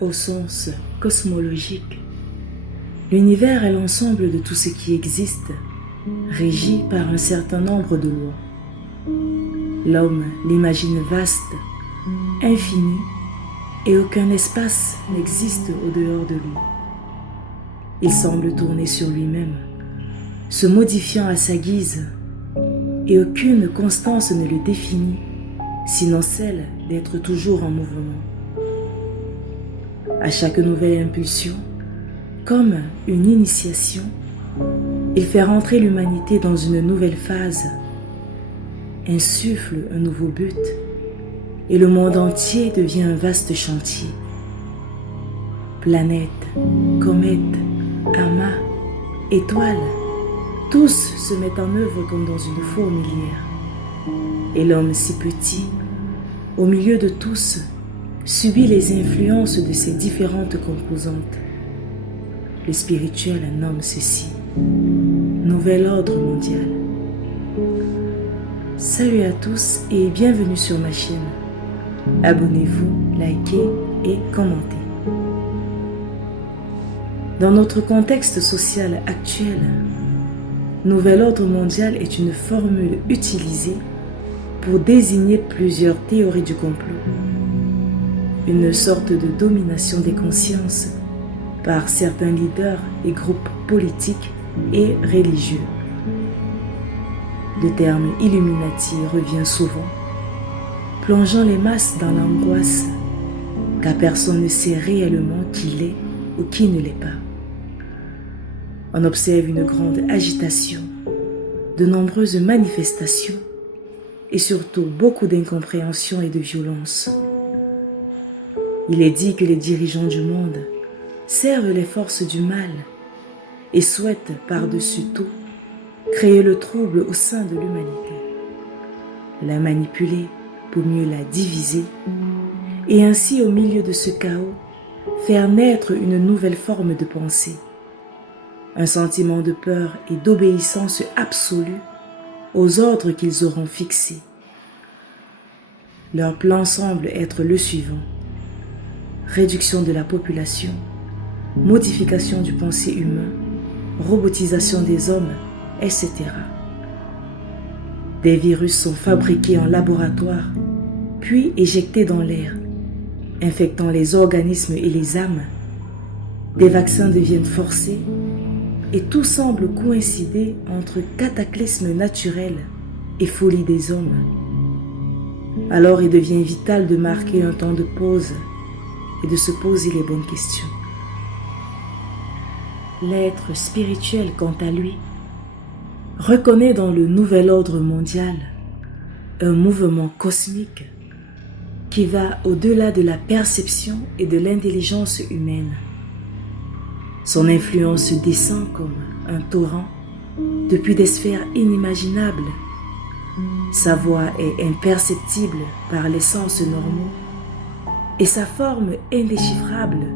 Au sens cosmologique, l'univers est l'ensemble de tout ce qui existe, régi par un certain nombre de lois. L'homme l'imagine vaste, infini, et aucun espace n'existe au-dehors de lui. Il semble tourner sur lui-même, se modifiant à sa guise, et aucune constance ne le définit, sinon celle d'être toujours en mouvement. À chaque nouvelle impulsion, comme une initiation, il fait rentrer l'humanité dans une nouvelle phase, insuffle un nouveau but, et le monde entier devient un vaste chantier. Planètes, comètes, amas, étoiles, tous se mettent en œuvre comme dans une fourmilière. Et l'homme si petit, au milieu de tous, subit les influences de ces différentes composantes. Le spirituel nomme ceci Nouvel Ordre Mondial. Salut à tous et bienvenue sur ma chaîne. Abonnez-vous, likez et commentez. Dans notre contexte social actuel, Nouvel Ordre Mondial est une formule utilisée pour désigner plusieurs théories du complot. Une sorte de domination des consciences par certains leaders et groupes politiques et religieux. Le terme Illuminati revient souvent, plongeant les masses dans l'angoisse, car personne ne sait réellement qui l'est ou qui ne l'est pas. On observe une grande agitation, de nombreuses manifestations et surtout beaucoup d'incompréhension et de violence. Il est dit que les dirigeants du monde servent les forces du mal et souhaitent par-dessus tout créer le trouble au sein de l'humanité, la manipuler pour mieux la diviser et ainsi au milieu de ce chaos faire naître une nouvelle forme de pensée, un sentiment de peur et d'obéissance absolue aux ordres qu'ils auront fixés. Leur plan semble être le suivant: réduction de la population, modification du pensée humain, robotisation des hommes, etc. Des virus sont fabriqués en laboratoire, puis éjectés dans l'air, infectant les organismes et les âmes. Des vaccins deviennent forcés et tout semble coïncider entre cataclysme naturel et folie des hommes. Alors il devient vital de marquer un temps de pause et de se poser les bonnes questions. L'être spirituel, quant à lui, reconnaît dans le nouvel ordre mondial un mouvement cosmique qui va au-delà de la perception et de l'intelligence humaine. Son influence descend comme un torrent depuis des sphères inimaginables. Sa voix est imperceptible par les sens normaux et sa forme indéchiffrable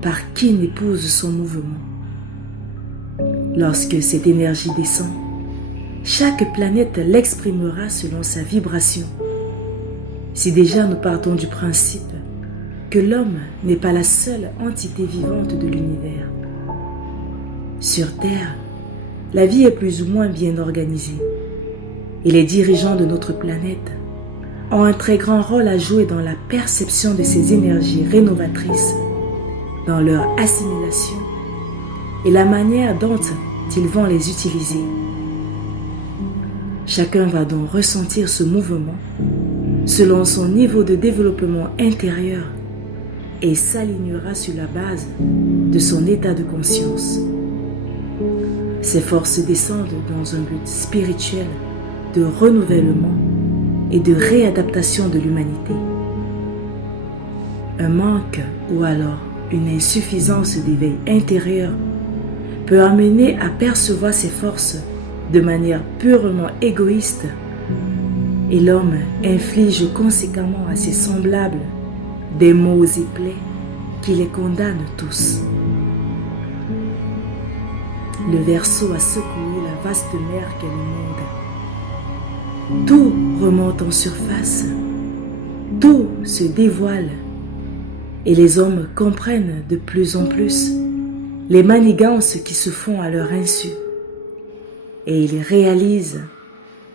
par qui n'épouse son mouvement. Lorsque cette énergie descend, chaque planète l'exprimera selon sa vibration. Si déjà nous partons du principe que l'homme n'est pas la seule entité vivante de l'univers, sur Terre, la vie est plus ou moins bien organisée et les dirigeants de notre planète ont un très grand rôle à jouer dans la perception de ces énergies rénovatrices, dans leur assimilation et la manière dont ils vont les utiliser. Chacun va donc ressentir ce mouvement selon son niveau de développement intérieur et s'alignera sur la base de son état de conscience. Ces forces descendent dans un but spirituel de renouvellement et de réadaptation de l'humanité. Un manque ou alors une insuffisance d'éveil intérieur peut amener à percevoir ces forces de manière purement égoïste et l'homme inflige conséquemment à ses semblables des maux et plaies qui les condamnent tous. Le Verseau a secoué la vaste mer qu'est le monde. Tout remonte en surface, tout se dévoile Et les hommes comprennent de plus en plus les manigances qui se font à leur insu. Et ils réalisent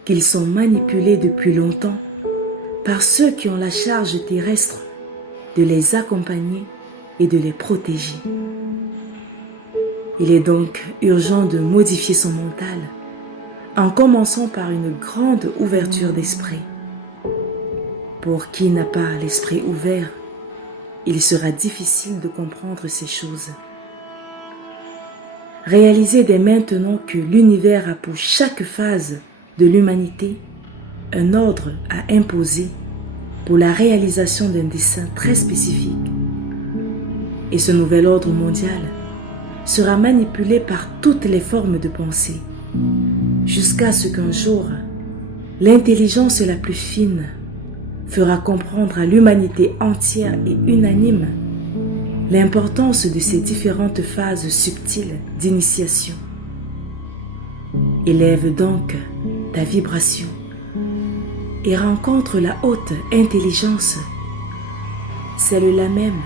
qu'ils sont manipulés depuis longtemps par ceux qui ont la charge terrestre de les accompagner et de les protéger. Il est donc urgent de modifier son mental en commençant par une grande ouverture d'esprit. Pour qui n'a pas l'esprit ouvert, il sera difficile de comprendre ces choses. Réalisez dès maintenant que l'univers a pour chaque phase de l'humanité un ordre à imposer pour la réalisation d'un dessein très spécifique. Et ce nouvel ordre mondial sera manipulé par toutes les formes de pensée, jusqu'à ce qu'un jour, l'intelligence la plus fine fera comprendre à l'humanité entière et unanime l'importance de ces différentes phases subtiles d'initiation. Élève donc ta vibration et rencontre la haute intelligence, celle-là même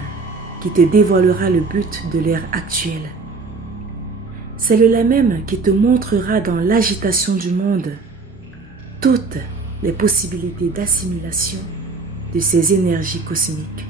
qui te dévoilera le but de l'ère actuelle. Celle-là même qui te montrera dans l'agitation du monde toutes les possibilités d'assimilation de ces énergies cosmiques.